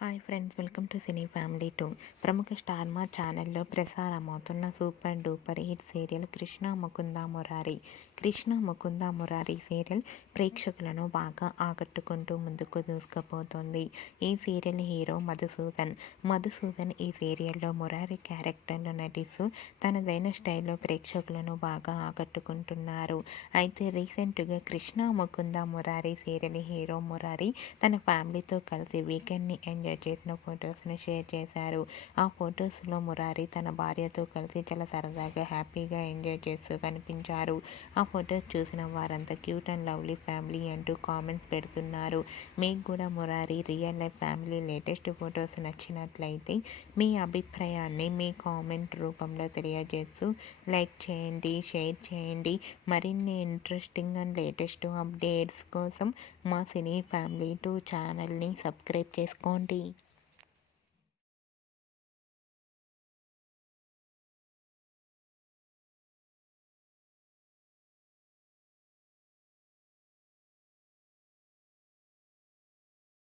Hi friends, welcome to cine family 2. ప్రముఖ star Maa ఛానల్లో ప్రసారమవుతున్న super duper hit serial Krishna Mukunda Murari. Krishna Mukunda Murari serial ప్రేక్షకులను బాగా ఆకట్టుకుంటూ ముందుకు దూసుకుపోతుంది. ఈ సీరియల్ హీరో మధుసూదన్ ఈ సీరియల్లో మురారి క్యారెక్టర్లో నటిస్తూ తనదైన స్టైల్లో ప్రేక్షకులను బాగా ఆకట్టుకుంటున్నారు. అయితే రీసెంట్గా కృష్ణ ముకుంద మురారి సీరియల్ హీరో మురారి తన ఫ్యామిలీతో కలిసి వీకెండ్ని ఎంజాయ్ చేసిన ఫొటోస్ని షేర్ చేశారు. ఆ ఫొటోస్లో మురారి తన భార్యతో కలిసి చాలా సరదాగా హ్యాపీగా ఎంజాయ్ చేస్తూ కనిపించారు. ఆ ఫొటోస్ చూసిన వారంతా క్యూట్ అండ్ లవ్లీ ఫ్యామిలీ అంటూ కామెంట్స్ పెడుతున్నారు. మీకు కూడా Murari real life family latest photos నచ్చినట్లయితే మీ అభిప్రాయాన్ని మీ కామెంట్ రూపంలో తెలియజేస్తూ లైక్ చేయండి, షేర్ చేయండి. మరిన్ని ఇంట్రెస్టింగ్ అండ్ లేటెస్ట్ అప్డేట్స్ కోసం మా సినీ ఫ్యామిలీ 2 ఛానల్ని సబ్స్క్రైబ్ చేసుకోండి.